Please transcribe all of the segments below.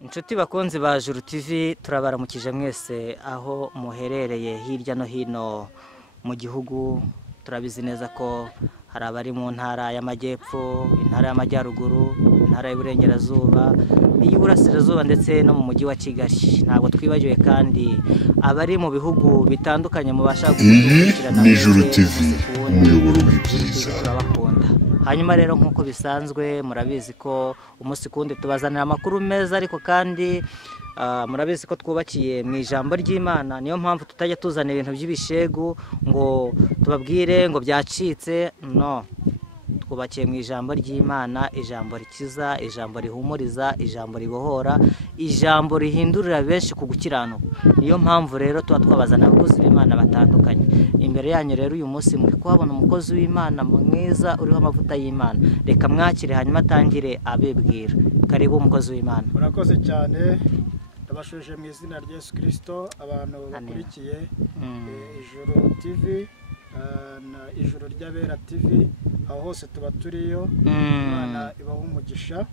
Inshuti bakunzi ba Juru TV turabaramukije mwese aho muherereye hirya no hino mu gihugu. Turabizi neza ko hari abari mu ntara y'amajyepfo, intara y'amajyaruguru, intara y'uburengerazuba, iy'uburasirazuba ndetse no mu mujyi wa Kigali. Ntabwo twibagiwe kandi abari mu bihugu bitandukanye mubasha gukurikirana Juru TV umuyoboro w'ibyiza. Turabakunda. Hanyuma rero nk'uko bisanzwe murabizi ko umunsi kundi tubazanira amakuru meza, ariko kandi murabizi ko twubakiye mu ijambo ry'Imana. Niyo mpamvu tutajya tuzana ibintu by'ibishegu ngo tubabwire ngo byacitse, no, twubakiye mu ijambo ry'Imana, ijambo rikiza, ijambo rihumuriza, ijambo ribohora, ijambo rihindurira benshi ku gukiranuka. Niyo mpamvu rero tuba twabazana abakozi b'Imana batandukanye. Imbere yanyu rero uyu munsi muri kuhabona umukozi w'Imana mwiza uriho amavuta y'Imana. Reka mwakire hanyuma atangire abibwira. Karibu umukozi w'Imana. Murakoze cyane, ndabashuje mu izina rya Yesu Kristo abantu bakurikiye Ijuru TV na Ijuru ry'Abera TV, aho hose tuba turiyo. Imana ibaho umugisha.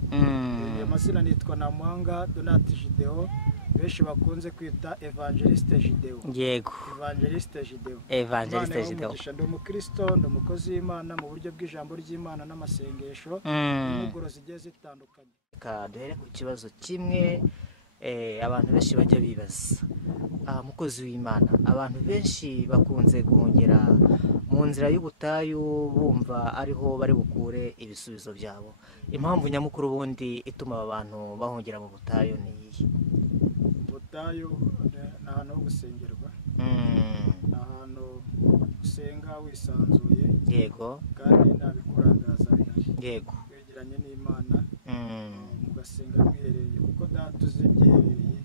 Amazina nitwa Namuhanga Donati Jideo, benshi bakunze kwita Evangeliste Jideo. Yego, Evangeliste Jideo. Evangeliste Jideo. Ndi umukristo, ndi umukozi w'Imana mu buryo bw'ijambo ry'Imana n'amasengesho n'imugoro zigiye zitandukanye. Duhere ku kibazo kimwe abantu benshi bajya bibaza. Mukozi w'Imana, abantu benshi bakunze guhungira mu nzira y'ubutayu bumva ariho bari bukure ibisubizo byabo. Impamvu nyamukuru ubundi ituma aba bantu bahungira mu butayu ni iyihe? Ubutayu ni ahantu ho gusengerwa, ni ahantu usenga wisanzuye, Yego, kandi nta bikurangaza bihari. yego, Wegeranye n'Imana, mugasenga mwiherereye, kuko data uzi ibyiherereye.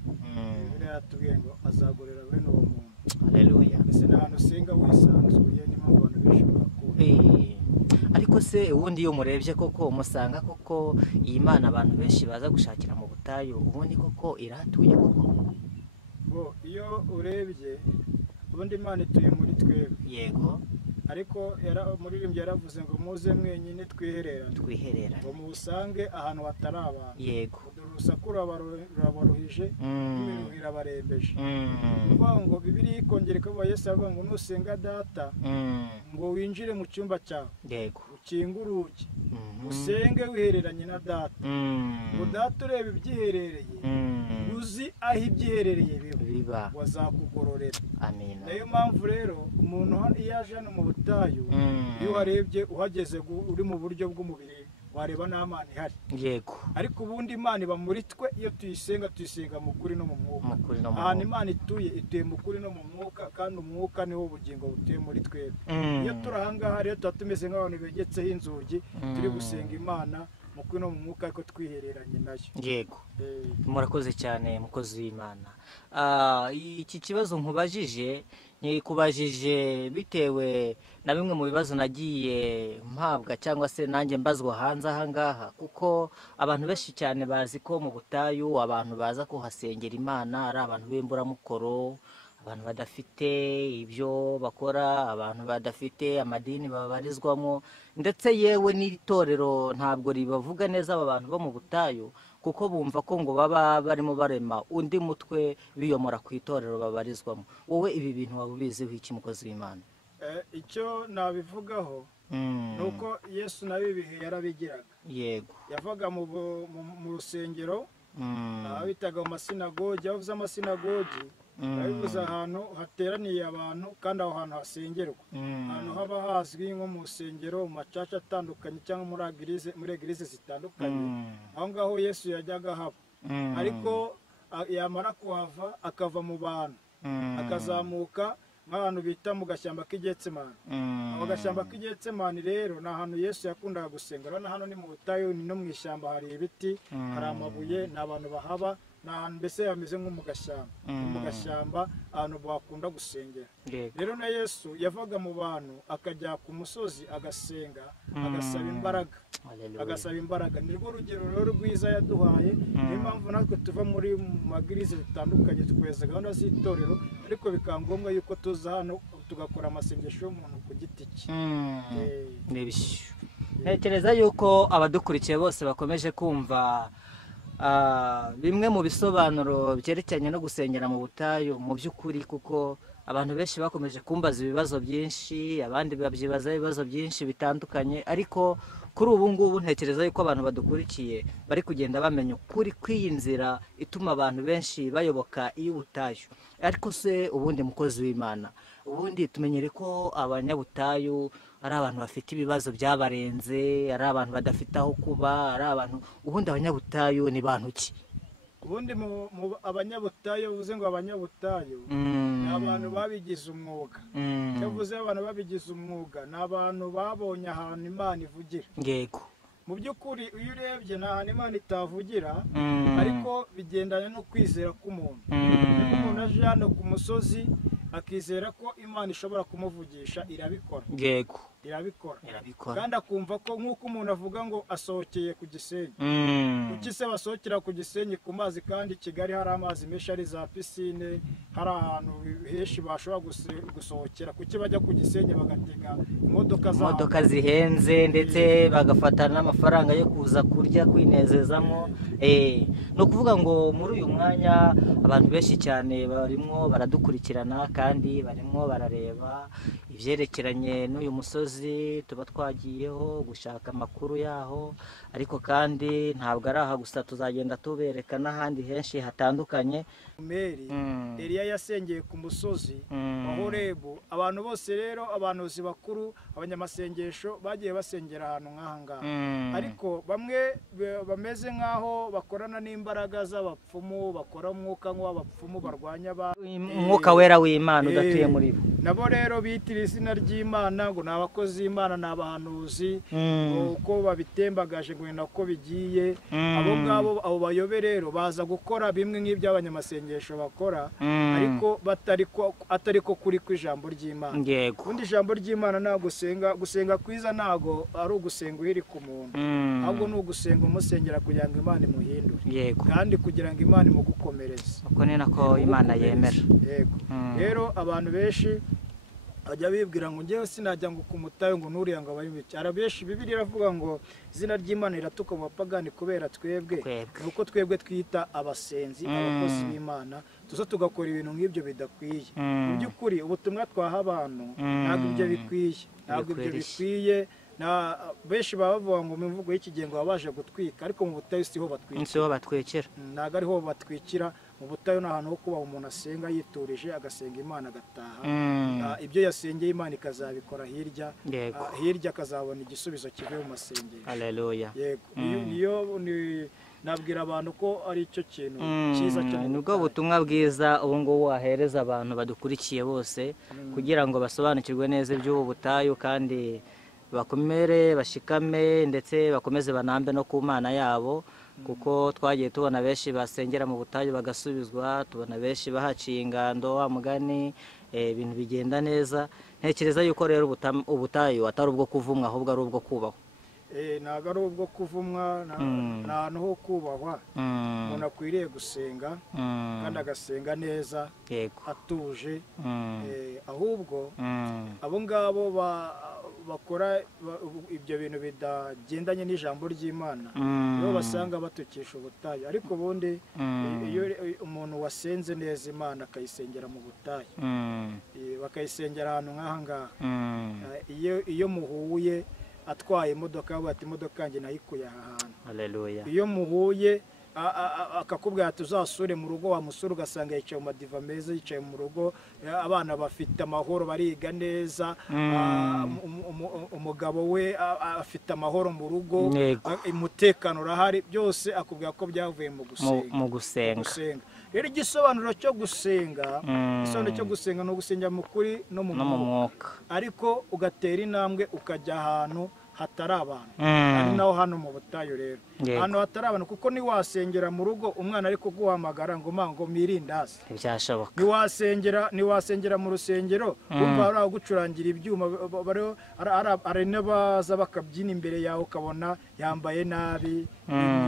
Bibiliya yatubwiye ngo azagorera bene uwo muntu. haleluya. Ese ni ahantu usenga wisanzuye, niyo mpamvu abantu benshi bakunda. Ariko se ubundi iyo murebye koko musanga koko iyi Mana abantu benshi baza gushakira mu butayu ubundi koko iratuye koko? Bo iyo urebye ubundi Imana ituye muri twebwe. Yego, Ariko umuririmbyi yaravuze ngo muze mwenyine twihererane, twihererane. ngo musange ahantu hatari abantu. Yego, Urusaku rurabaruhije, n'imiruho irabarembeje. mm, Kuvuga ngo Bibiliya ikongera ikavuga, Yesu aravuga ngo nusenga data ngo winjire mu cyumba cyawe, yego, ukinge urugi, usenge wihereranye na data. Ngo data ureba ibyiherereye, uzi aho ibyiherereye biba. wazakugororera. Amina. Niyo mpamvu rero umuntu iyo aje hano mu butayu, iyo warebye uhageze uri mu buryo bw'umubiri wareba nta Mana ihari. Yego, Ariko ubundi Imana iba muri twe, iyo tuyisenga mu kuri no mu mwuka. mu kuri no mu Ahantu mwuka. Imana ituye mu kuri no mu mwuka, kandi umwuka niwo bugingo butuye muri twebwe. Iyo turi ahangaha rero tuba tumeze nk'abantu begetseho inzugi, turi gusenga Imana mu kuri no mu mwuka, ariko twihereranye nayo. Yego, murakoze cyane mukozi w'Imana. Iki kibazo nkubajije bitewe na bimwe mu bibazo nagiye mpabwa cyangwa se nanjye mbazwa hanze ahangaha, kuko abantu benshi cyane bazi ko mu butayu abantu baza kuhasengera Imana ari abantu b'imburamukoro, abantu badafite ibyo bakora, abantu badafite amadini babarizwamo, ndetse yewe n'itorero ntabwo ribavuga neza aba bantu bo mu butayu, kuko bumva ko ngo baba barimo barema undi mutwe biyomora ku itorero babarizwamo. Wowe ibi bintu waba ubiziho iki mukozi w'Imana? Icyo nabivugaho ni uko Yesu nawe ibihe yarabigiraga. Yego, Yavaga mu rusengero, bitaga mu masinagogi. Aho uvuze amasinagogi bivuze ahantu hateraniye abantu, kandi aho hantu hasengerwa, ahantu haba hazwi nko mu rusengero, mu macaca atandukanye, cyangwa muri egirize zitandukanye. Aho ngaho Yesu yajyaga haba. Ariko yamara kuhava akava mu bantu, akazamuka nk'ahantu bita mu gashyamba k'Igetsemani. Ako gashyamba k'Igetsemani rero ni ahantu Yesu yakundaga gusenga. Urabona hano ni mu butayu, ni no mu ishyamba, hari ibiti, hari amabuye, ni abantu bahaba, ni ahantu mbese hameze nko mu gashyamba. Mu gashyamba ahantu bakunda gusengera. Rero na Yesu yavaga mu bantu akajya ku musozi agasenga, agasaba imbaraga. Agasaba imbaraga. Ni rwo rugero rero rwiza yaduhaye. Niyo mpamvu natwe tuva muri magirize zitandukanye tukweza gahunda z'itorero, ariko bikaba ngombwa yuko tuza hano tugakora amasengesho y'umuntu ku giti cye. Ntekereza yuko abadukurikiye bose bakomeje kumva bimwe mu bisobanuro byerekeranye no gusengera mu butayu mu by'ukuri, kuko abantu benshi bakomeje kumbaza ibibazo byinshi, abandi babyibazaho ibibazo byinshi bitandukanye, ariko kuri ubu ngubu ntekereza yuko abantu badukurikiye bari kugenda bamenya ukuri kw'iyi nzira ituma abantu benshi bayoboka iy'ubutayu. Ariko se ubundi mukozi w'Imana, ubundi tumenyere ko abanyabutayu ari abantu bafite ibibazo byabarenze, ari abantu badafite aho kuba, ari abantu, ubundi abanyabutayu ni bantu ki? ubundi mu abanyabutayu, uvuze ngo abanyabutayu ni abantu babigize umwuga. Cyavuze abantu babigize umwuga ni abantu babonye ahantu Imana ivugira. Yego. Mu by'ukuri iyo urebye nta hantu Imana itavugira, ariko bigendanye no kwizera k'umuntu. Umuntu aje hano ku musozi akizera ko Imana ishobora kumuvugisha, irabikora. Yego. Irabikora. Kandi akumva ko nk'uko umuntu avuga ngo asohokeye ku Gisenyi. Kuki se basohokera ku Gisenyi ku mazi, kandi Kigali hari amazi menshi, ari za pisine, hari ahantu henshi bashobora gusohokera? Kuki bajya ku Gisenyi bagatega imodoka zihenze, ndetse bagafata n'amafaranga yo kuza kurya, kwinezezamo? Ni ukuvuga ngo muri uyu mwanya abantu benshi cyane barimo baradukurikirana, kandi barimo barareba ibyerekeranye n'uyu musozi tuba twagiyeho gushaka amakuru yaho, ariko kandi ntabwo ari aha gusa, tuzagenda tubereka n'ahandi henshi hatandukanye. Eliya yasengeye ku musozi wa Horebu. Abantu bose rero, abantuzi bakuru, abanyamasengesho bagiye basengera ahantu nk'aha ngaha, ariko bamwe bameze nk'aho bakorana n'imbaraga z'abapfumu, bakora umwuka nk'uw'abapfumu barwanya umwuka wera w'Imana udatuye muri bo. Nabo rero bitira izina ry'Imana ngo ni abakozi b'Imana, ni abahanuzi, uko babitembagaje ngo ni nako bigiye. Abo ngabo, abo bayobe rero baza gukora bimwe nk'ibyo abanyamasengesho bakora, ariko atari ko kuri kw'ijambo ry'Imana. Ubundi ijambo ry'Imana ntabwo gusenga kwiza ntabwo ari ugusenga uhiri ku muntu, ahubwo ni ugusenga umusengera kugira ngo Imana imuhindure, kandi kugira ngo Imana imugukomereze. Uko ni nako Imana yemera. Yego. Rero abantu benshi ajya bibwira ngo ngewe sinajya ngo ku mutayu ngo nuriya ngo abari biki. Arabenshi Bibiliya iravuga ngo izina ry'Imana iratuka mu bapagani kubera twebwe, nuko twebwe twita abasenzi, abakozi b'Imana, tuza tugakora ibintu nk'ibyo bidakwiye. Mu by'ukuri ubutumwa twaha abantu ntabwo ibyo bikwiye. Benshi baba bavuga ngo mu mvugo y'iki gihe ngo baba baje gutwika, ariko mu butayu siho batwikira. Ntabwo ariho batwikira. Mu butayu ni ahantu ho kuba umuntu asenga yiturije, agasenga Imana agataha. Ibyo yasengeye Imana ikazabikora hirya akazabona igisubizo kivuye mu masengero. Haleluya. Yego. Nabwira abantu ko ari cyo kintu cyiza cyane. Nibwo butumwa bwiza ubu ngubu wahereza abantu badukurikiye bose, kugira ngo basobanukirwe neza iby'ubu butayu, kandi bakomere, bashikame, ndetse bakomeze banambe no ku Mana yabo, kuko twagiye tubona benshi basengera mu butayu bagasubizwa, tubona benshi bahaciye ingando, wa mugani, ibintu bigenda neza. Ntekereza yuko rero ubutayu atari ubwo kuvumwa, ahubwo ari ubwo kubahwa. Ntabwo ari ubwo kuvumwa, ni ahantu ho kubahwa. Umuntu akwiriye gusenga, kandi agasenga neza, atuje. Ahubwo abo ngabo bakora ibyo bintu bidagendanye n'ijambo ry'Imana nibo basanga batukisha ubutayu. Ariko ubundi iyo umuntu wasenze neza Imana akayisengera mu butayu, bakayisengera ahantu nk'aha ngaha, iyo muhuye atwaye imodoka, ati imodoka yanjye nayikuye aha hantu. Haleluya. Iyo muhuye akakubwira ati uzasure mu rugo, wamusura ugasanga yicaye mu madiva meza, yicaye mu rugo, abana bafite amahoro, bariga neza, umugabo we afite amahoro mu rugo, umutekano urahari, byose akubwira ko byavuye mu gusenga. Rero igisobanuro cyo gusenga, ni ugusengera mu kuri no mu mwuka, ariko ugatera intambwe ukajya ahantu hatari abantu. Ari naho hano mu butayu rero, ahantu hatari abantu, kuko niwasengera mu rugo umwana ari kuguhamagara ngo mirindazi, ntibyashoboka. Niwasengera mu rusengero umva ari gucurangira ibyuma, ari n'abaza bakabyina imbere yawe ukabona yambaye nabi,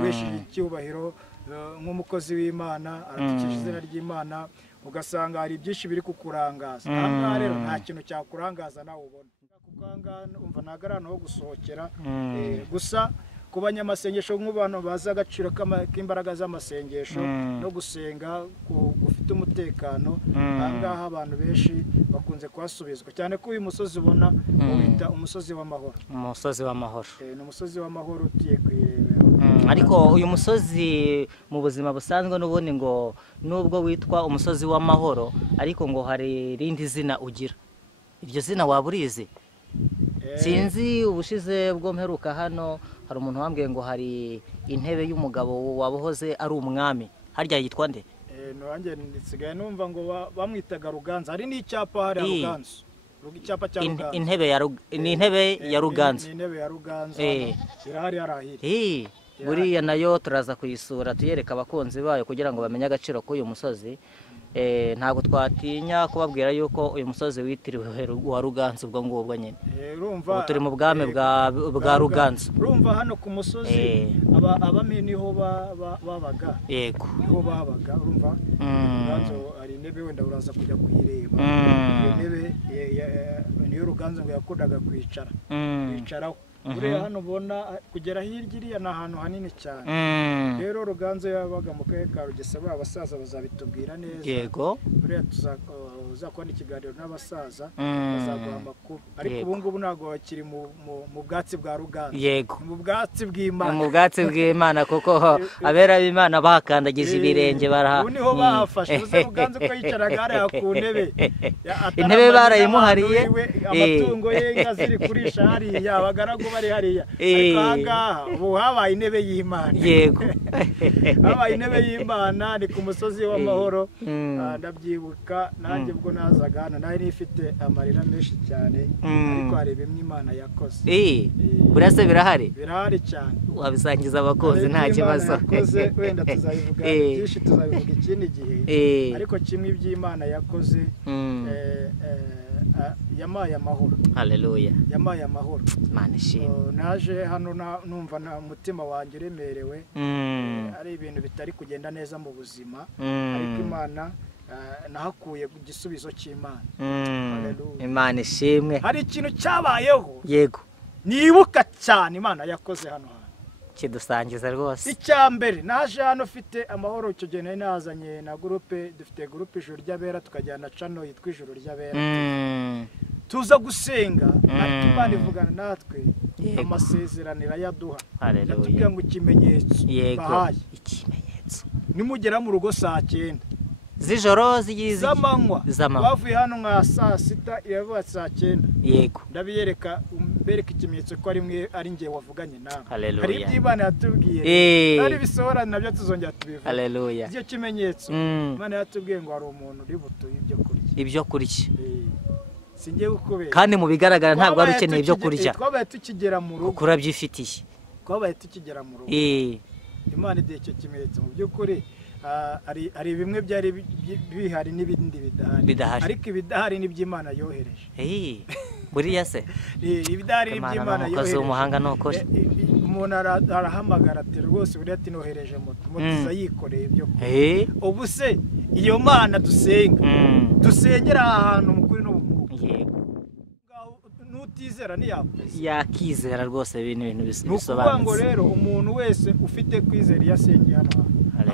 wesheje icyubahiro nk'umukozi w'Imana, aratukisha izina ry'Imana, ugasanga hari byinshi biri kukurangaza. Aha ngaha rero nta kintu cyakurangaza nawe ubona, kuko aha ngaha umva ntabwo ari ahantu ho gusohokera. Gusa ku banyamasengesho nk'abantu bazi agaciro k'imbaraga z'amasengesho no gusenga gufite umutekano. Ahangaha abantu benshi bakunze kuhasubizwa cyane ko uyu musozi ubona ubita umusozi w'amahoro. Umusozi w'amahoro. Ni umusozi w'amahoro utuye ku irebero. Ariko uyu musozi mu buzima busanzwe n'ubundi ngo nubwo witwa umusozi w'amahoro ariko ngo hari irindi zina ugira. Iryo zina waba urizi? Sinzi ubushize bwo mperuka hano hari umuntu wambwiye ngo hari intebe y'umugabo wabohoze ari umwami. Harya yitwa nde? Nanjye nsigaye numva ngo bamwitaga Ruganzu. Hari n'icyapa hari Ruganzu. Icyapa cya Ruganzu. Intebe ya Ruganzu. Ni intebe ya Ruganzu. Irahari arahiri. Buriya nayo turaza kuyisura tuyereka abakunzi bayo kugira ngo bamenye agaciro k'uyu musozi. Ntabwo twatinya kubabwira yuko uyu musozi witiriwe wa Ruganzu ubwo ngubwo nyine. Urumva turi mu bwami bwa Ruganzu. Urumva hano ku musozi abami niho babaga. Yego. Niho babaga urumva. Ruganzu ari intebe wenda uraza kujya kuyireba. Intebe niyo Ruganzu ngo yakundaga kwicaraho. Uriya hano ubona kugera hirya iriya ni ahantu hanini cyane. Rero Ruganzu yabaga mu karere ka Rugesera, abasaza bazabitubwira neza. Yego. Uriya uzakora ikiganiro n'abasaza bazaguha amakuru. Ariko ubu ngubu ntabwo bakiri mu bwatsi bwa Ruganzu. Yego. Mu bwatsi bw'Imana. Mu bwatsi bw'Imana kuko abera b'Imana bakandagije ibirenge ubu niho bahafashe. Uze Ruganzu ko yicaraga hariya ku ntebe. Intebe barayimuhariye. Amatungo ye inka ziri kurisha hariya, abagaragu bari hariya. Ariko ahangaha ubu habaye intebe y'Imana. Yego. Habaye intebe y'Imana ni ku musozi w'amahoro. Ndabyibuka nanjye ubwo nazaga hano nari nifite amarira menshi cyane, ariko hari bimwe Imana yakoze. Burase birahari? Birahari cyane. Wabisangiza abakozi nta kibazo. Wenda tuzabivuga byinshi, tuzabivuga ikindi gihe. Ariko kimwe iby'Imana yakoze yamaye amahoro. Haleluya. Yamaye amahoro. Imana ishimwe. Naje hano numva umutima wanjye uremerewe. Ari ibintu bitari kugenda neza mu buzima, ariko Imana nahakuye igisubizo cy'Imana. Haleluya. Imana ishimwe. Hari ikintu cyabayeho. Yego. Nibuka cyane Imana yakoze hano. Kidusangiza rwose. Icya mbere naje hano ufite amahoro, icyo gihe nari nazanye na groupe, dufite groupe Ijuru ry'Abera, tukajyana channel yitwa Ijuru ry'Abera. Tuza gusenga, ariko Imana ivugana natwe amasezerano irayaduha. Natubwira ngo ikimenyetso bahaye. Ikimenyetso. Nimugera mu rugo saa 9 z'ijoro z'amanywa. Bavuye hano nka saa 6 iravuga saa 9. Yego. Ndabiyereka bereka ikimenyetso ko ari ngiye wavuganye nawe. Haleluya. Hari iby'Imana yatubwiye. Hari bisohora nabyo tuzongera tubivuga. Haleluya. Icyo kimenyetso Imana yatubwiye ngo hari umuntu uri butuye ibyo kurya. Singiye gukubera. Kandi mu bigaragara ntabwo ari ukeneye ibyo kurya. Twabaye tukigera mu rugo. Kuko urabyifitiye. Twabaye tukigera mu rugo. Imana idiye icyo kimenyetso mu by'ukuri. Hari bimwe byari bihari n'ibindi bidahari. Ariko ibidahari ni by'Imana yohereje. Buriya se ibidahari ni by'Imana yohereje. Umuhanga nokore. Umuntu arahamagara ati rwose buriya ati nohereje moto yikoreye ibyo. Ubu se iyo Mana dusengera ahantu mukuri no mu nutizera yakizera rwose ibintu bisobanutse. Nukuvuga ngo rero umuntu wese ufite kwizera yasengeye hano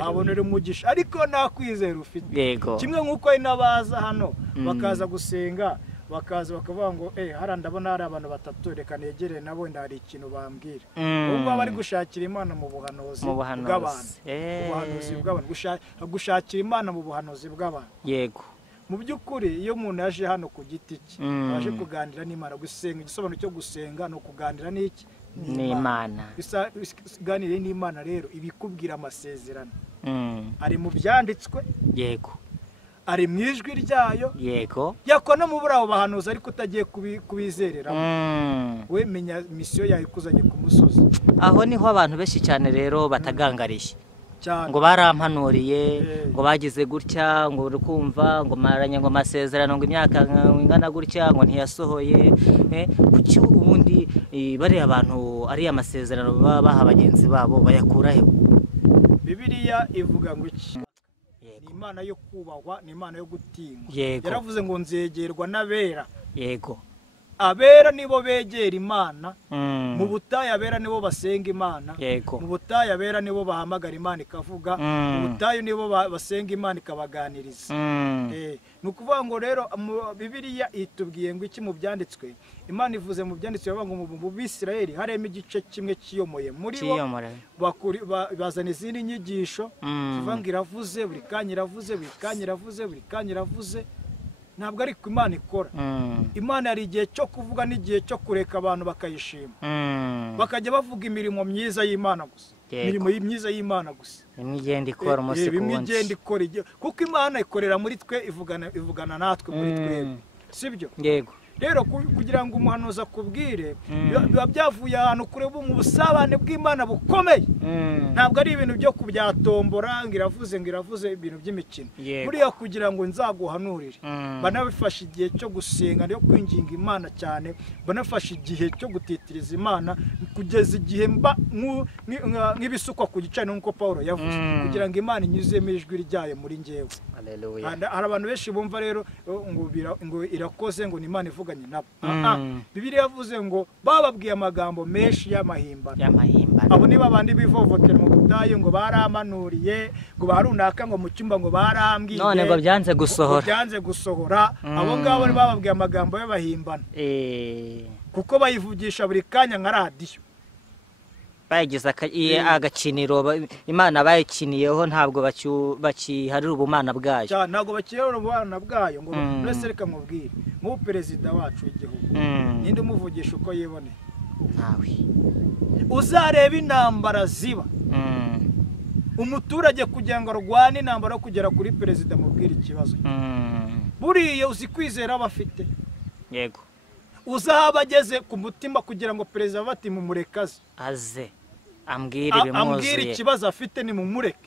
abonera umugisha, ariko nta kwizera ufite. Kimwe nk'uko ari n'abaza hano bakaza gusenga, bakaza bakavuga ngo hari ndabona hari abantu batatu, reka negere nabo ndari ikintu bambwira. Ubwo bari gushakira Imana mu buhanuzi bw'abantu. Gushakira Imana mu buhanuzi bw'abantu. Yego. Mu by'ukuri iyo umuntu yaje hano ku giti cye aje kuganira n'Imana, gusenga, igisobanuro cyo gusenga no kuganira n'iki n'Imana. Kuganira n'Imana rero ibikubwira amasezerano ari mu byanditswe. Yego. Ari mu ijwi ryayo. Yego. Yakona mu buraho bahanuza ariko utagiye kubizerera. We menya misiyo yawe ikuzanye ku musozi. Aho niho abantu benshi cyane rero batagangariye. Ngo barampanuriye, ngo bagize gutya, ngo urukumva, ngo maranye ngo amasezerano, ngo imyaka ingana gutya, ngo ntiyasohoye. Kuki ubundi bari abantu ari amasezerano baha bagenzi babo bayakura he? Bibiliya ivuga ngo iki? Ni Imana yo kubahwa, ni Imana yo gutinywa. Yaravuze ngo nzegerwa n'abera. Yego. abera nibo begera imana, Mm. mu butayu abera nibo basenga imana, Yego. mu butayu abera nibo bahamagara imana ikavuga, Mm. mu butayu nibo basenga imana ikabaganiriza. Mm. Ni ukuvuga ngo rero Bibiliya itubwiye ngo iki mu byanditswe, imana ivuze mu byanditswe bavuga ngo mu Bisirayeli harimo igice kimwe kiyomoye muri bo Kiyomora. bazana izindi nyigisho, zivuga ngo iravuze buri kanya iravuze, buri kanya iravuze, buri kanya iravuze. Ntabwo ariko imana ikora. Imana hari igihe cyo kuvuga n'igihe cyo kureka abantu bakayishima, bakajya bavuga imirimo myiza y'Imana gusa, imirimo myiza y'Imana gusa, imwe igenda ikora umunsi ku wundi, igenda ikora, kuko Imana ikorera muri twe, ivugana natwe muri twebwe, sibyo? Yego. Rero kugira ngo umuhanuzi akubwire, biba byavuye ahantu kure mu busabane bw'Imana bukomeye. Ntabwo ari ibintu byo kubyatombora ngo iravuze ibintu by'imikino. Buriya kugira ngo nzaguhanurire, banabifashe igihe cyo gusenga no kwinginga Imana cyane, banafashe igihe cyo gutitiriza Imana kugeza igihe mba nk'ibisukwa ku gicaniro nk'uko Pawulo yavuze, kugira ngo Imana inyuzemo ijwi ryayo muri njyewe. Haleluya. Hari abantu benshi bumva rero ngo irakoze, ngo ni Imana ivuganye nabo. Bibiliya yavuze ngo bababwiye amagambo menshi y'amahimbano. Abo ni babandi bivovotera mu butayu ngo baramanuriye, ngo barunaka ngo mu cyumba ngo barambwiye, none ngo byanze gusohora. Abo ngabo ni bababwiye amagambo y'abahimbano, kuko bayivugisha buri kanya nka radiyo, bayigize agakiniro. Imana bayikiniyeho, ntabwo bakiharira ubumana bwayo, ntabwo bakiharira ubumana bwayo. ngo mwese reka nkubwire, nk'ubu perezida wacu w'igihugu ninde umuvugisha uko yiboneye? Ntawe. Uzareba intambara ziba, umuturage kugira ngo arwane intambara yo kugera kuri perezida mubwira ikibazo, buriya uzi kwizera bafite. Yego. Uzaba ageze ku mutima kugira ngo perezida bati mumurekaze aze ambwira ikibazo afite, ni mumureke.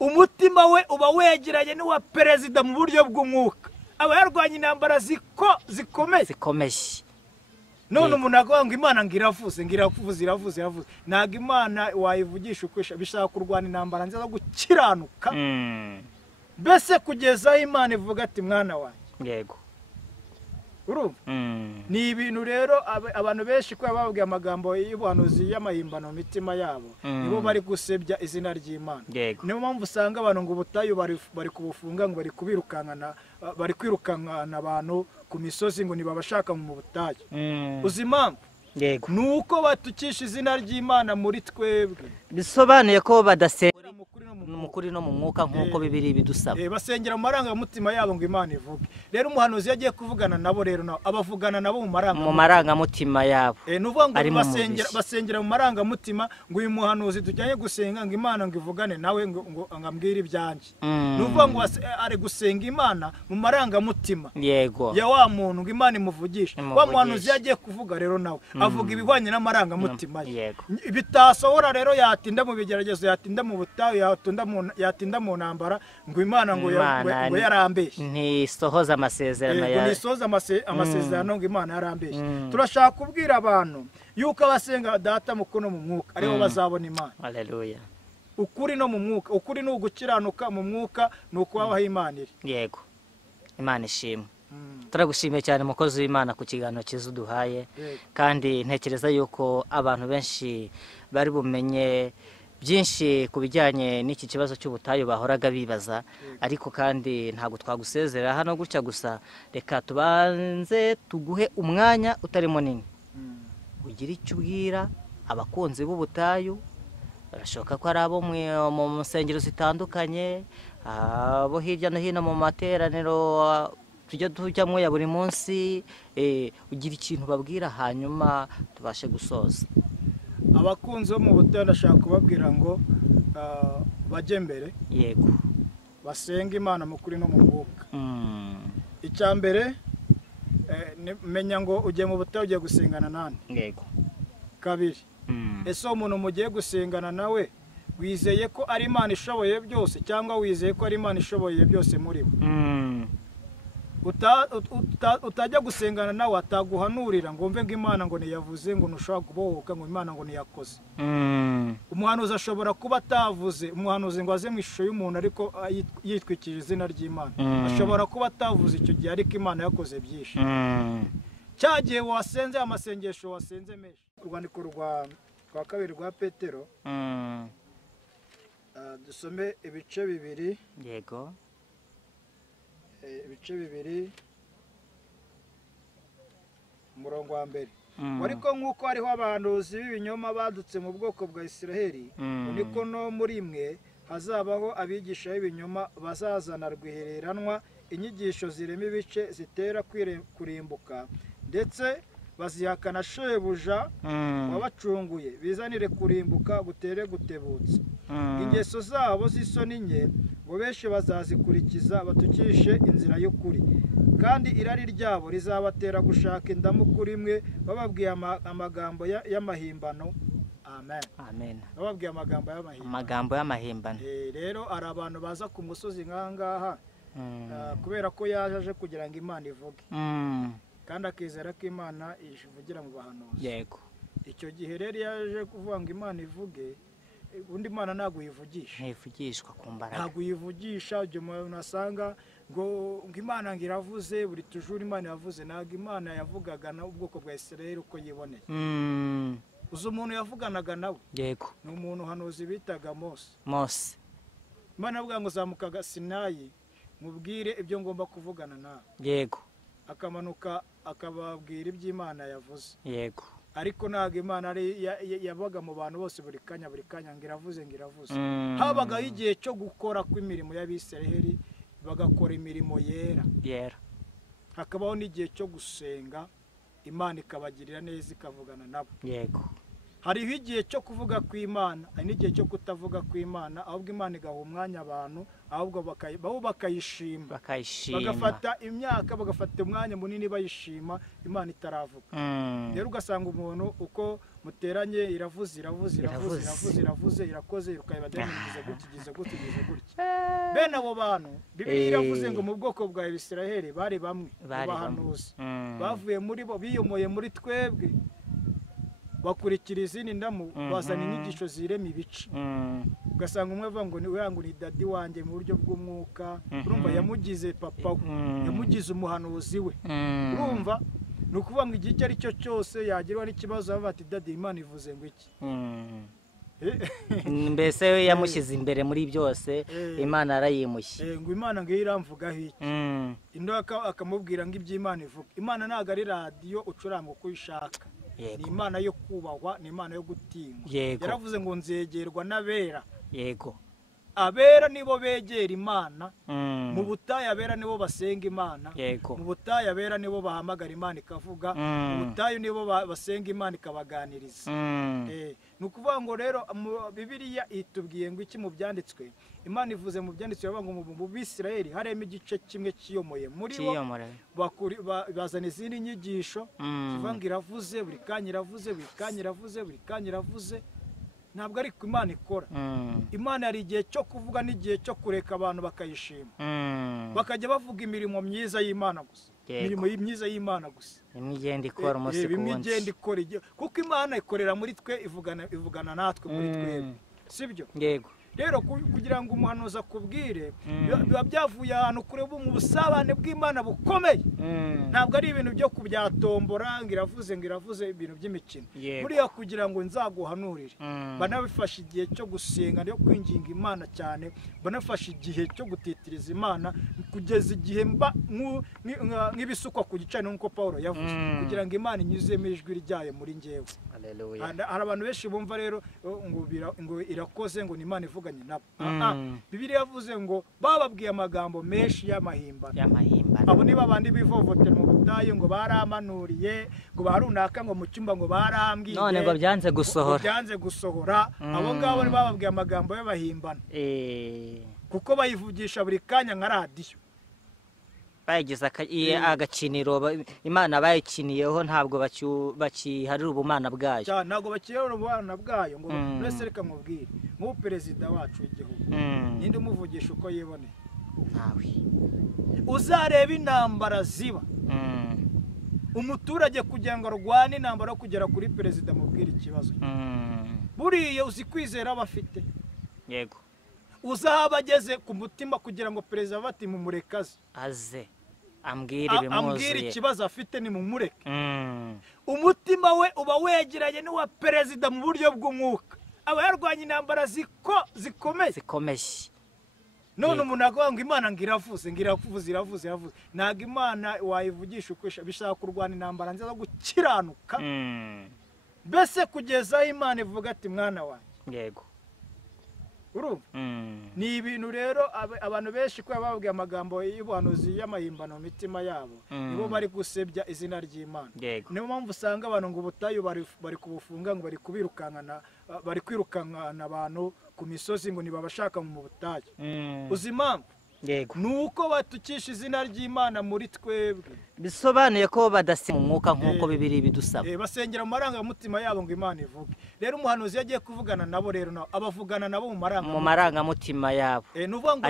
Umutima we uba wegeranye n'uwa perezida mu buryo bw'umwuka, aba yarwanya intambara zikomeye. None umuntu avuga ngo Imana ngo iravuze. Ntabwo Imana wayivugisha uko bishaka kurwana intambara nziza zo gukiranuka, mbese kugeza aho Imana ivuga ati mwana wanjye. Yego. Urumva? Ni ibintu rero abantu benshi ko bababwiye amagambo y'ubuhanuzi y'amahimbano mu mitima yabo, nibo bari gusebya izina ry'Imana. Niyo mpamvu usanga abantu ngo ubutayu bari kubufunga, ngo bari kwirukankana abantu ku misozi ngo ntibabashaka mu butayu. Uzi impamvu? Yego. Nuko batukisha izina ry'Imana muri twebwe, bisobanuye ko badasenga mu kuri no mu mwuka nk'uko Bibiliya bidusaba. Basengera mu marangamutima yabo ngo Imana ivuge. Rero umuhanuzi yagiye kuvugana nabo, rero abavugana nabo mu marangamutima yabo. Nuvuga ngo basengera mu marangamutima, ngo uyu muhanuzi tujyanye gusenga ngo Imana ngo ivugane nawe ngo ngambwire ibyanjye. Nuvuga ngo ari gusenga Imana mu marangamutima. Yego. Ya wa muntu ngo Imana imuvugisha. Wa muhanuzi yagiye kuvuga rero nawe avuga ibihwanye n'amarangamutima ye. Bitasohora rero yatinda mu bigeragezo, yatinda mu butayu, yatinda mu ntambara, ngo Imana ngo yarambeshye. Ntisohoza amasezerano yayo. Ntisohoza amasezerano ngo Imana yarambeshye. Turashaka kubwira abantu yuko abasenga data mukuru no mu mwuka aribo bazabona Imana. Haleluya. Ukuri no mu mwuka, ukuri ni ugukiranuka mu mwuka, ni ukubaho Imana iri. Yego. Imana ishimwe. Turagushimiye cyane mukozi w'Imana ku kiganiro cyiza uduhaye, kandi ntekereza yuko abantu benshi bari bumenye byinshi ku bijyanye n'iki kibazo cy'ubutayu bahoraga bibaza, ariko kandi ntabwo twagusezera hano gutya gusa. Reka tubanze tuguhe umwanya utari munini, ugira icyo ubwira abakunzi b'ubutayu. Barashoboka ko ari abo mu nsengero zitandukanye, abo hirya no hino mu materaniro tujya tujyamo ya buri munsi, ugira ikintu babwira hanyuma tubashe gusoza. Abakunzi bo mu butayu ndashaka kubabwira ngo bajye mbere. Yego. Basenga Imana mu kuri no mu mwuka. Icya mbere, menya ngo ugiye mu butayu ugiye gusengana nande. Yego. Kabiri, ese umuntu mugiye gusengana nawe wizeye ko ari Imana ishoboye byose, cyangwa wizeye ko ari Imana ishoboye byose muri we? Utajya gusengana nawe ataguhanurira ngo umve ngo Imana ngo ntiyavuze, ngo ntushobora kubohoka, ngo Imana ngo ntiyakoze. Umuhanuzi ashobora kuba atavuze, umuhanuzi ngo aze mu ishusho y'umuntu ariko yitwikije izina ry'Imana, ashobora kuba atavuze icyo gihe ariko Imana yakoze byinshi. cyagiye wasenze amasengesho wasenze menshi. Urwandiko rwa kabiri rwa Petero, dusome ibice bibiri. Yego. Ibice bibiri umurongo wa mbere. Ariko nk'uko hariho abahanuzi b'ibinyoma badutse mu bwoko bwa Isiraheli, niko no muri mwe hazabaho abigisha b'ibinyoma bazazana rwihereranwa inyigisho zirema ibice zitera kurimbuka, ndetse bazihakana shebuja wabacunguye, bizanire kurimbuka gutere gutebutsa. Ingeso zabo z'isoni nke ngo benshi bazazikurikiza batukishe inzira y'ukuri, kandi irari ryabo rizabatera gushaka indamu kuri mwe, bababwiye amagambo y'amahimbano. Amen. Amen. Bababwiye amagambo y'amahimbano. Amagambo y'amahimbano. Rero ari abantu baza ku musozi nk'ahangaha kubera ko yaje kugira ngo Imana ivuge, kandi akizera ko Imana ivugira mu bahanuzi. Yego. Icyo gihe rero yaje kuvuga ngo Imana ivuge, undi Imana ntabwo uyivugisha. Ntivugishwa ku mbaraga. Ntabwo uyivugisha, ibyo umuntu asanga ngo Imana ngo iravuze, buri tujuru Imana yavuze. Ntabwo Imana yavugaga n'ubwoko bwa Isiraheli uko yiboneye. Uzi umuntu yavuganaga nawe? Yego. Ni umuntu hanuzi bitaga Mose. Mose. Imana avuga ngo zamukaga Sinayi, mubwire ibyo ngomba kuvugana nawe. Yego. Akamanuka akababwira iby'Imana yavuze. Yego. Ariko ntabwo Imana yabaga mu bantu bose buri kanya ngo iravuze ngo iravuze. Habagaho igihe cyo gukora kw'imirimo y'Abisiraheli, bagakora imirimo yera. Hakabaho n'igihe cyo gusenga, Imana ikabagirira neza ikavugana nabo. Yego. Hariho igihe cyo kuvuga kw'Imana, hari n'igihe cyo kutavuga kw'Imana, ahubwo Imana igaha umwanya abantu, ahubwo bakayishima. Bagafata imyaka, bagafata umwanya munini bayishima, Imana itaravuga. Rero ugasanga umuntu uko muteranye iravuze, irakoze, ukayibadaniza gutya. Bene abo bantu, Bibiliya iravuze ngo mu bwoko bwa Isiraheli bari bamwe mu bahanuzi. Bavuye muri bo, biyomoye muri twebwe, bakurikira izindi ndamu, bazana inyigisho zirema ibice. Ugasanga umwe avuga ngo ni dadi wanjye mu buryo bw'umwuka, urumva yamugize papa we, yamugize umuhanuzi we. Urumva ni ukuvuga ngo igihe icyo ari cyo cyose yagirwa n'ikibazo bavuga ati dadi Imana ivuze ngo iki. Mbese we yamushyize imbere muri byose, Imana arayimushye. Ngo Imana ngo iramvugaho iki. Ino akamubwira ngo iby'Imana ivuga. Imana ntabwo ari radiyo ucuranga uko uyishaka. Ni Imana yo kubahwa, ni Imana yo gutinywa. Yaravuze ngo nzegerwa n'abera. Yego. Abera nibo begera Imana, mu butayu abera nibo basenga Imana, mu butayu abera nibo bahamagara Imana ikavuga, mu butayu nibo basenga Imana ikabaganiriza. Ni ukuvuga ngo rero Bibiliya itubwiye ngo iki mu byanditswe, Imana ivuze mu byanditswe bavuga ngo mu Bisirayeli harimo igice kimwe kiyomoye muri bo, bazana izindi nyigisho zivuga ngo iravuze, buri kanya iravuze. Ntabwo ari ko Imana ikora. Imana hari igihe cyo kuvuga n'igihe cyo kureka abantu bakayishima, bakajya bavuga imirimo myiza y'Imana gusa. Imirimo myiza y'Imana gusa imwe igenda ikora umunsi ku wundi, kuko Imana ikorera muri twe, ivugana natwe muri twebwe, sibyo? Yego. Rero kugira ngo umuhanuzi akubwire, biba byavuye ahantu kure mu busabane bw'Imana bukomeye. Ntabwo ari ibintu byo kubyatombora ngo iravuze ibintu by'imikino. Buriya kugira ngo nzaguhanurire, banabifashe igihe cyo gusenga no kwinginga Imana cyane, banafashe igihe cyo gutitiriza Imana, kugeza igihe mba nk'ibisukwa ku gicaniro nk'uko Pawulo yavuze, kugira ngo Imana inyuzemo ijwi ryayo muri njyewe. Hari abantu benshi bumva rero ngo irakoze, ngo ni Imana ivuganye nabo. Bibiliya yavuze ngo bababwiye amagambo menshi y'amahimbano. Abo ni babandi bivovotera mu butayu ngo baramanuriye, ngo barunaka ngo mu cyumba ngo barambwiye, none ngo byanze gusohora. Abo ngabo ni bababwiye amagambo y'abahimbano, kuko bayivugisha buri kanya nka radiyo. Bayigize agakiniro, Imana bayikiniyeho, ntabwo bakiharira ubumana bwayo. Ntabwo bakiharira ubumana bwayo. Ngo mwese reka mubwire, nk'ubu perezida wacu w'igihugu, ninde umuvugisha uko yiboneye? Ntawe. Uzareba intambara ziba, umuturage kugira ngo arwane intambara yo kugera kuri perezida mubwire ikibazo, buriya uzi kwizera bafite. Yego. Uzaba ageze ku mutima kugira ngo perezida bati mumurekaze aze. ambwira ibimuzuye, ikibazo afite ni mumureke. Umutima we uba wegeranye n'uwa perezida mu buryo bw'umwuka, aba yarwanya intambara zikomeye. None umuntu avuga ngo Imana ngiravuze ntabwo Imana wayivugisha uko bishaka kurwana intambara nziza zo gukiranuka. Mbese kugeza aho Imana ivuga ati mwana wanjye. Yego. Urumva? Ni ibintu rero abantu benshi ko bababwiye amagambo y'ubuhanuzi y'amahimbano mu mitima yabo, nibo bari gusebya izina ry'Imana. Niyo mpamvu usanga abantu ngo ubutayu bari kubufunga, ngo bari kwirukankana abantu ku misozi ngo ntibabashaka mu butayu. Uzi impamvu? Yego. Nuko batukisha izina ry'Imana muri twebwe. Bisobanuye ko badasenga mu mwuka nk'uko Bibiliya bidusaba. Basengera mu marangamutima yabo ngo Imana ivuge. Rero umuhanuzi yagiye kuvugana nabo, rero abavugana nabo mu marangamutima yabo. Nuvuga ngo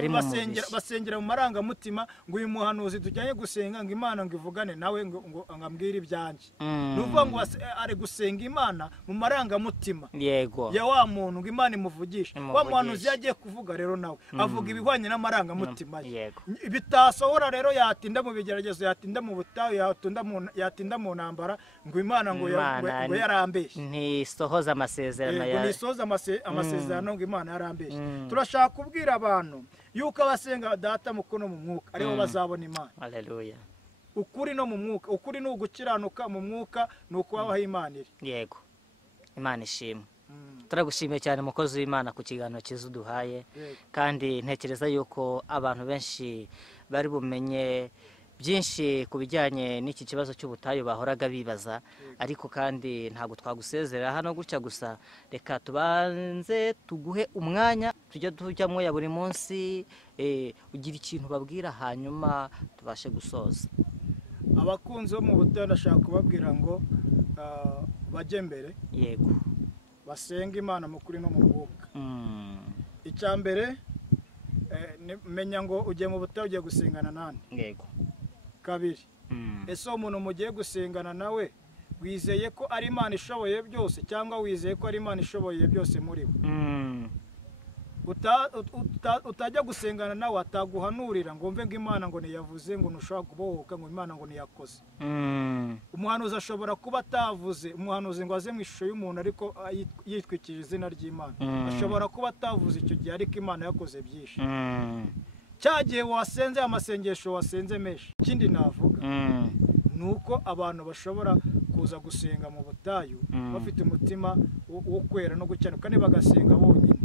basengera mu marangamutima ngo uyu muhanuzi tujyanye gusenga ngo Imana ngo ivugane nawe ngo ngambwire ibyanjye. Nuvuga ngo ari gusenga Imana mu marangamutima. Yego. Ya wa muntu ngo Imana imuvugishe. Wa muhanuzi yagiye kuvuga rero nawe avuga ibihwanye n'amarangamutima. Bitasohora rero yatinda mu bigeragezo, yatinda mu butayu, yatinda mu ntambara ngo Imana ngo yarambeshye. Ntisohoza amasezerano yawe. Ntisohoza amasezerano ngo Imana yarambeshye. Turashaka kubwira abantu yuko abasenga data mukuru mu mwuka aribo bazabona Imana. Haleluya. Ukuri no mu mwuka, ukuri ni ugukiranuka mu mwuka, ni ukubaho Imana iri. Yego. Imana ishimwe. Turagushimiye cyane mukozi w'Imana ku kiganiro cyiza uduhaye, kandi ntekereza yuko abantu benshi bari bumenye byinshi ku bijyanye n'iki kibazo cy'ubutayu bahoraga bibaza, ariko kandi ntabwo twagusezerera hano gutya gusa. Reka tubanze tuguhe umwanya tujya tujyamo ya buri munsi, ugira ikintu babwira hanyuma tubashe gusoza. Abakunzi bo mu butayu ndashaka kubabwira ngo bajye mbere. Yego. Basenga Imana mu kuri no mu mwuka. Icya mbere menya ngo ugiye mu butayu ugiye gusengana nande. Yego. Kabiri, ese umuntu mugiye gusengana nawe wizeye ko ari Imana ishoboye byose, cyangwa wizeye ko ari Imana ishoboye byose muri we? Utajya gusengana nawe ataguhanurira ngo mve ngo Imana ngo niyavuze ngo ntushobora kubohoka, ngo Imana ngo niyakoze. Umuhanuzi ashobora kuba atavuze, umuhanuzi ngo aze mu ishusho y'umuntu ariko yitwikije izina ry'Imana. Ashobora kuba atavuze icyo gihe ariko Imana yakoze byinshi. Cyagiye wasenze amasengesho wasenze menshi. Ikindi navuga nuko abantu bashobora kuza gusenga mu butayu bafite umutima wo kwera no gucyanuka, kandi bagasenga bonyine.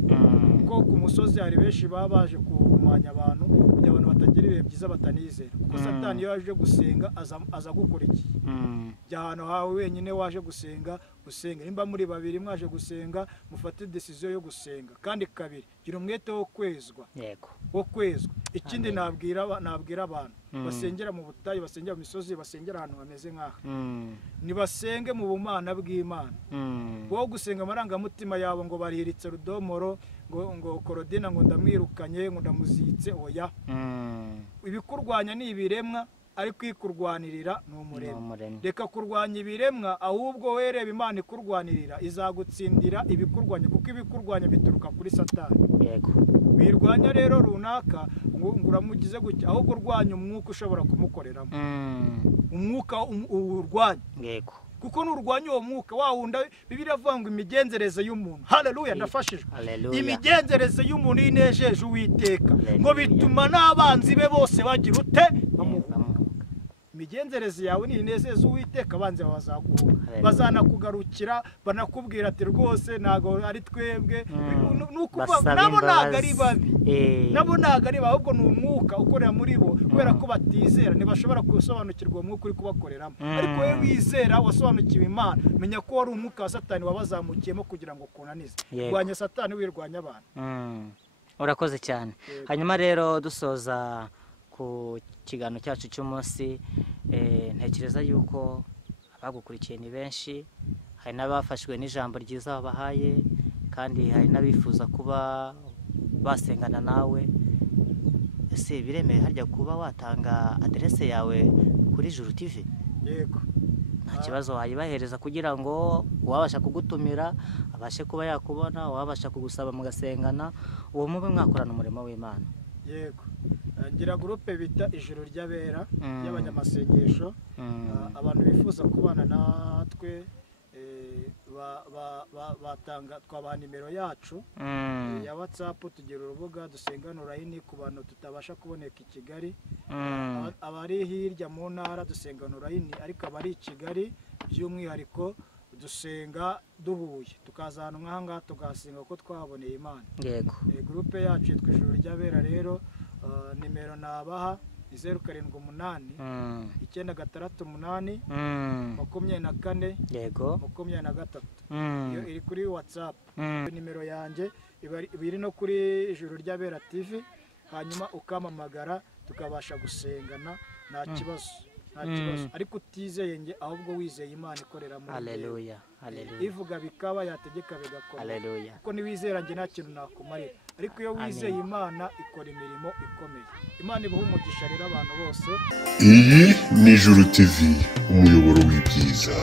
Kuko ku musozi hari benshi baba baje kumanya abantu kugira abantu batagira ibihe byiza batanizera. Kuko Satani iyo yaje gusenga aza gukurikiye. Jya ahantu hawe wenyine waje gusenga, usenge. Nimba muri babiri mwaje gusenga, mufate decision yo gusenga. Kandi kabiri, gira umwete wo kwezwa. Yego. Wo kwezwa. Ikindi nabwira abantu basengera mu butayu, basengera mu misozi, basengera ahantu hameze nk'aha. Nibasenge mu bumana bw'Imana. Wo gusenga amarangamutima yabo ngo barihiritse Rudomoro, ngo Korodina ngo ndamwirukanye, ngo ndamuzitse. Oya. Ibikurwanya ni ibiremwa, ariko ikurwanirira ni umuremyi. Reka kurwanya ibiremwa, ahubwo wereba Imana ikurwanirira, izagutsindira ibikurwanya, kuko ibikurwanya bituruka kuri Satani. Yego. Wirwanya rero runaka ngo uramugize gutya, ahubwo urwanya umwuka ushobora kumukoreramo. Umwuka urwanya. Yego. Kuko nurwanya uwo mwuka wawunda, Bibiliya avuga ngo imigenzereze y'umuntu. Haleluya, ndafashijwe. Imigenzereze y'umuntu inejeje Uwiteka, ngo bituma n'abanzi be bose bagira ute? Imigenzereze yawe ninezeza Uwiteka, abanzi bazaguha, bazanakugarukira, banakubwira ati rwose nago ari twebwe. Nabo nago ari babi, nabo nago ari ahubwo ni umwuka ukorera muri bo, kubera ko batizera ntibashobora gusobanukirwa umwuka uri kubakoreramo. Ariko we wizera, wasobanukiwe Imana, menya ko wari umwuka wa Satani wabazamukiyemo kugira ngo kunanize. Rwanya Satani, wirwanya abantu. Urakoze cyane. Hanyuma rero dusoza ku kiganiro cyacu cy'umunsi, ntekereza yuko abagukurikiye ni benshi, hari n'abafashwe n'ijambo ryiza babahaye, kandi hari n'abifuza kuba basengana nawe. Ese biremewe harya kuba watanga aderese yawe kuri Juru TV? Yego. Nta kibazo wayibahereza kugira ngo uwabasha kugutumira abashe kuba yakubona, uwabasha kugusaba mugasengana, uwo mube mwakorana umurimo w'Imana. yego ngira gurupe bita ijuru ry'abera y'abanyamasengesho abantu bifuza kubana natwe batanga twabaha nimero yacu ya WhatsApp tugira urubuga dusengana urayini ku bantu tutabasha kuboneka i Kigali abari hirya mu ntara dusengana urayini ariko abari i Kigali by'umwihariko dusenga duhuye tukazana nk'ahangaha tugasenga ko twahaboneye Imana. Yego Groupe yacu yitwa ijuru ry'abera rero nimero nabaha 078 968 24 yego 23 iyo iri kuri WhatsApp. Nimero yanjye ibiri no kuri ijuru ry'abera TV, hanyuma ukamamagara tukabasha gusengana nta kibazo ariko utizeye nge ahubwo wizeye Imana ikorera muri haleluya ivuga bikaba yategeka bigakora haleluya kuko niwizera nge nta kintu nakumarira ariko iyo wizeye Imana ikora imirimo ikomeye. Imana ibuha umugisha rero abantu bose. Iyi ni Ijuru TV, umuyoboro w'ibyiza.